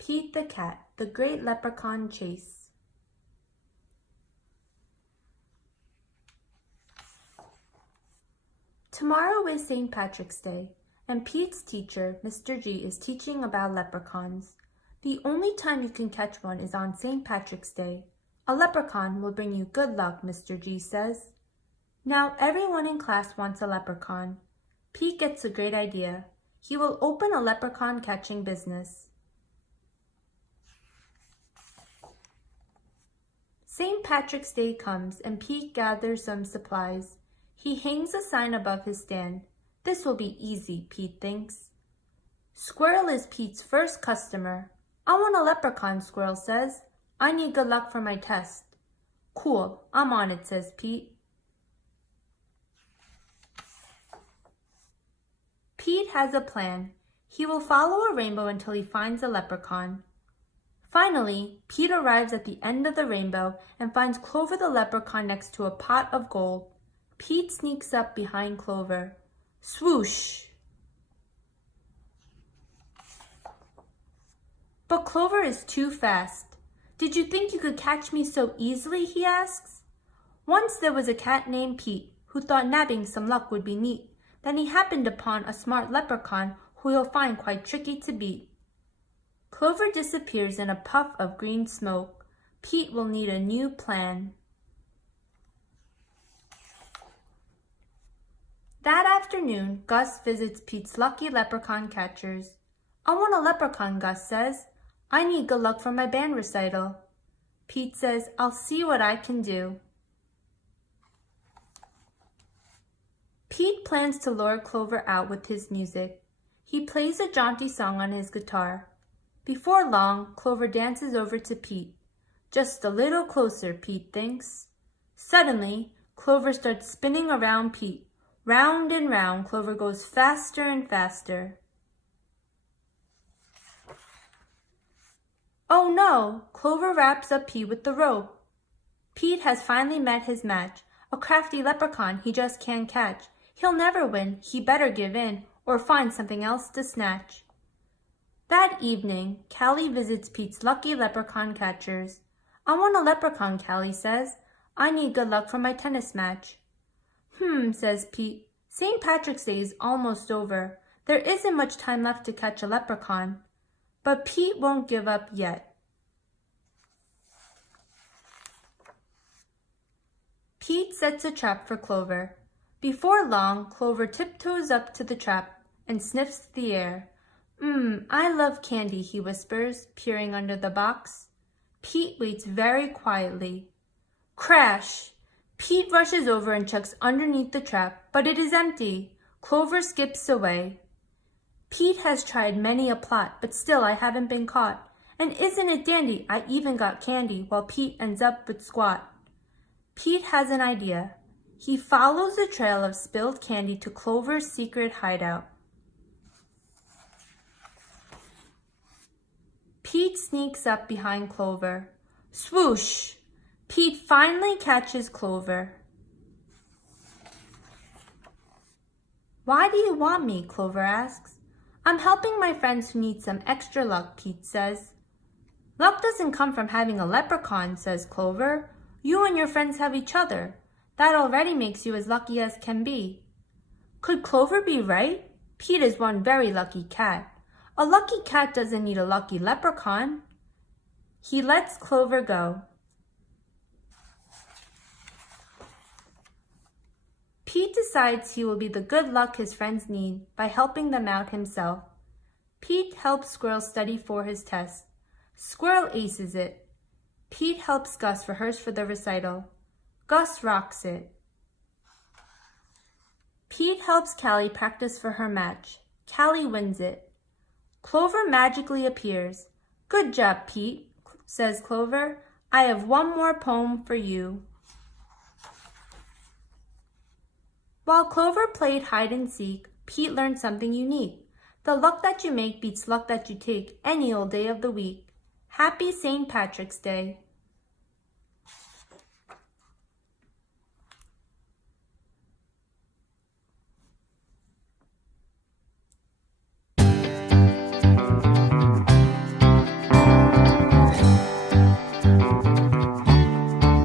Pete the Cat, the Great Leprechaun Chase. Tomorrow is St. Patrick's Day, and Pete's teacher, Mr. G, is teaching about leprechauns. The only time you can catch one is on St. Patrick's Day. A leprechaun will bring you good luck, Mr. G says. Now everyone in class wants a leprechaun. Pete gets a great idea. He will open a leprechaun catching business. St. Patrick's Day comes and Pete gathers some supplies. He hangs a sign above his stand. This will be easy, Pete thinks. Squirrel is Pete's first customer. I want a leprechaun, Squirrel says. I need good luck for my test. Cool, I'm on it, says Pete. Pete has a plan. He will follow a rainbow until he finds a leprechaun. Finally, Pete arrives at the end of the rainbow and finds Clover the leprechaun next to a pot of gold. Pete sneaks up behind Clover. Swoosh! But Clover is too fast. Did you think you could catch me so easily? He asks. Once there was a cat named Pete who thought nabbing some luck would be neat. Then he happened upon a smart leprechaun who he'll find quite tricky to beat. Clover disappears in a puff of green smoke. Pete will need a new plan. That afternoon, Gus visits Pete's lucky leprechaun catchers. I want a leprechaun, Gus says. I need good luck for my band recital. Pete says, I'll see what I can do. Pete plans to lure Clover out with his music. He plays a jaunty song on his guitar. Before long, Clover dances over to Pete. Just a little closer, Pete thinks. Suddenly, Clover starts spinning around Pete. Round and round, Clover goes faster and faster. Oh no! Clover wraps up Pete with the rope. Pete has finally met his match, a crafty leprechaun he just can't catch. He'll never win, he better give in, or find something else to snatch. That evening, Callie visits Pete's lucky leprechaun catchers. I want a leprechaun, Callie says. I need good luck for my tennis match. Says Pete. St. Patrick's Day is almost over. There isn't much time left to catch a leprechaun. But Pete won't give up yet. Pete sets a trap for Clover. Before long, Clover tiptoes up to the trap and sniffs the air. I love candy, he whispers, peering under the box. Pete waits very quietly. Crash! Pete rushes over and checks underneath the trap, but it is empty. Clover skips away. Pete has tried many a plot, but still I haven't been caught. And isn't it dandy, I even got candy, while Pete ends up with squat. Pete has an idea. He follows the trail of spilled candy to Clover's secret hideout. Pete sneaks up behind Clover. Swoosh! Pete finally catches Clover. Why do you want me? Clover asks. I'm helping my friends who need some extra luck, Pete says. Luck doesn't come from having a leprechaun, says Clover. You and your friends have each other. That already makes you as lucky as can be. Could Clover be right? Pete is one very lucky cat. A lucky cat doesn't need a lucky leprechaun. He lets Clover go. Pete decides he will be the good luck his friends need by helping them out himself. Pete helps Squirrel study for his test. Squirrel aces it. Pete helps Gus rehearse for the recital. Gus rocks it. Pete helps Callie practice for her match. Callie wins it. Clover magically appears. Good job, Pete, says Clover. I have one more poem for you. While Clover played hide and seek, Pete learned something unique. The luck that you make beats luck that you take any old day of the week. Happy St. Patrick's Day.